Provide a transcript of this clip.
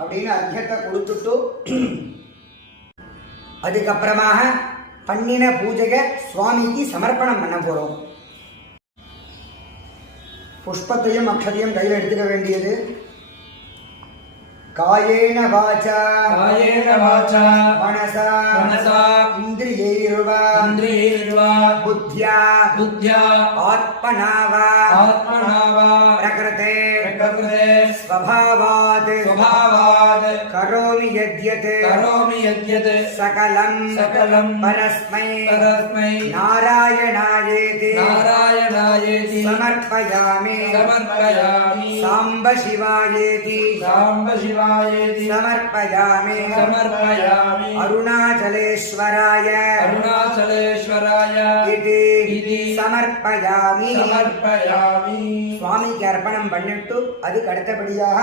அப்படின்னு அர்த்தத்தை கொடுத்துட்டு அதுக்கப்புறமாக பண்ணின பூஜையை சுவாமிக்கு சமர்ப்பணம் பண்ண போறோம். புஷ்பத்தையும் அக்ஷதையும் கையில் எடுத்துக்க வேண்டியது. காயேன வாசா மனசா இந்திரியைர்வா புத்யா ஆத்மனாவா பிரகிருதே ஸ்வபாவாத் கரோமி யத்யத் சகலம் பரஸ்மை நாராயணாயேதி சமர்ப்பயாமி சாம்ப சிவாயேதி समर्पयामि अरुणाचलेश्वराय इति समर्पयामि. சுவாமிக்கு அர்ப்பணம் பண்ணிட்டு அதுக்கு அடுத்தபடியாக